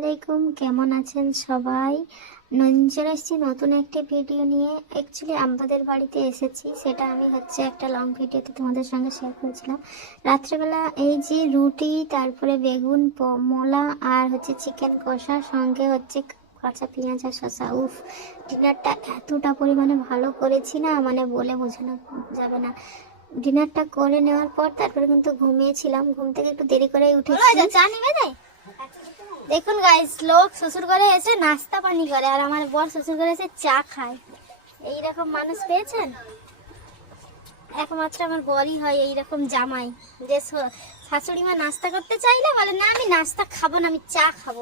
আলাইকুম কেমন আছেন সবাই? চলে এসেছি নতুন একটি ভিডিও নিয়ে। অ্যাকচুয়ালি আমাদের বাড়িতে এসেছি। সেটা আমি হচ্ছে একটা লং ভিডিওতে তোমাদের সঙ্গে শেয়ার করেছিলাম। রাত্রেবেলা এই যে রুটি তারপরে বেগুন মলা আর হচ্ছে চিকেন কষার সঙ্গে হচ্ছে কাঁচা পেঁয়াজ আর শসা। উফ ডিনারটা এতটা পরিমাণে ভালো করেছি না মানে বলে বোঝানো যাবে না। ডিনারটা করে নেওয়ার পর তারপরে কিন্তু ঘুমিয়েছিলাম। ঘুম থেকে একটু দেরি করে উঠেছি। চা নিবে তাই দেখুন গাইস লোক শ্বশুর ঘরে এসে নাস্তা পানি করে আর আমার বর শ্বশুর ঘরে এসে চা খায়। এইরকম মানুষ পেয়েছেন? একমাত্র আমার বরই হয় এইরকম জামাই। যে শাশুড়ি মা নাস্তা করতে চাইলে বলে, না, আমি নাস্তা খাব না, আমি চা খাব।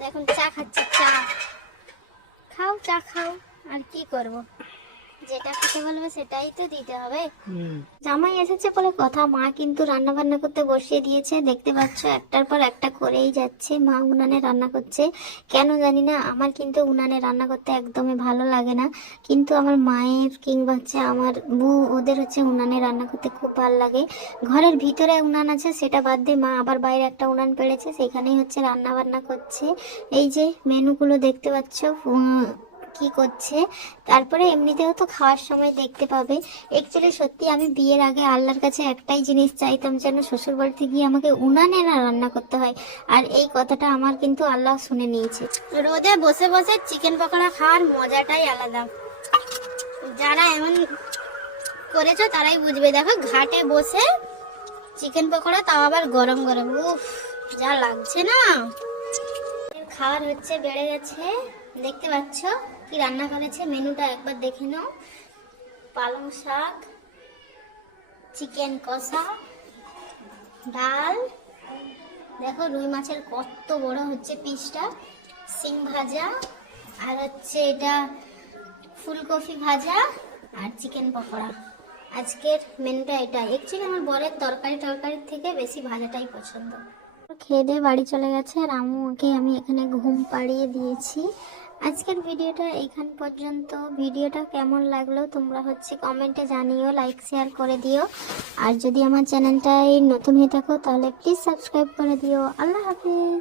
দেখুন চা খাচ্ছি, চা। খাও চা খাও, আর কি করব? যেটা খেতে বলবে সেটাই তো দিতে হবে। জামাই এসেছে বলে কথা মা কিন্তু রান্না বান্না করতে বসিয়ে দিয়েছে। দেখতে পাচ্ছ একটার পর একটা করেই যাচ্ছে। মা উনানে রান্না করছে। কেন জানি না আমার কিন্তু উনানে রান্না করতে একদমই ভালো লাগে না। কিন্তু আমার মায়ের কিংবা হচ্ছে আমার বউ ওদের হচ্ছে উনানে রান্না করতে খুব ভালো লাগে। ঘরের ভিতরে উনান আছে সেটা বাদ দিয়ে মা আবার বাইরে একটা উনান পেড়েছে। সেখানেই হচ্ছে রান্না বান্না করছে। এই যে মেনুগুলো দেখতে পাচ্ছ কি করছে? তারপরে এমনিতেও তো খাওয়ার সময় দেখতে পাবে। অ্যাকচুয়ালি সত্যি আমি বিয়ের আগে আল্লাহর কাছে একটাই জিনিস চাইতাম যেন শ্বশুর বাড়িতে গিয়ে আমাকে উনানে না রান্না করতে হয়। আর এই কথাটা আমার কিন্তু আল্লাহ শুনে নিয়েছে। রোদে বসে বসে চিকেন পকোড়া খাওয়ার মজাটাই আলাদা। যারা এমন করেছ তারাই বুঝবে। দেখো ঘাটে বসে চিকেন পকোড়া, তাও আবার গরম গরম। উফ, যা লাগছে না। খাবার হচ্ছে, বেড়ে গেছে। দেখতে পাচ্ছ? কি রান্না করেছে? মেনুটা একবার দেখে নাও। পালং শাক, চিকেন কষা, ডাল। দেখো রুই মাছের কত বড় হচ্ছে পিসটা। সিং ভাজা, আর হচ্ছে এটা ফুলকপি ভাজা আর চিকেন পকোড়া। আজকের মেনুটা এটা অ্যাকচুয়ালি আমার বরের তরকারি টরকারির থেকে বেশি ভাজাটাই পছন্দ। খেয়ে দিয়ে বাড়ি চলে গেছে আর আম্মুকে আমি এখানে ঘুম পাড়িয়ে দিয়েছি। আজকের ভিডিওটা এখান পর্যন্ত। ভিডিওটা কেমন লাগল তোমরা হচ্ছে কমেন্টে জানিও লাইক শেয়ার করে দিও। আর যদি আমার চ্যানেলটাই নতুন হয়ে থাকো তাহলে প্লিজ সাবস্ক্রাইব করে দিও। আল্লাহ হাফিজ।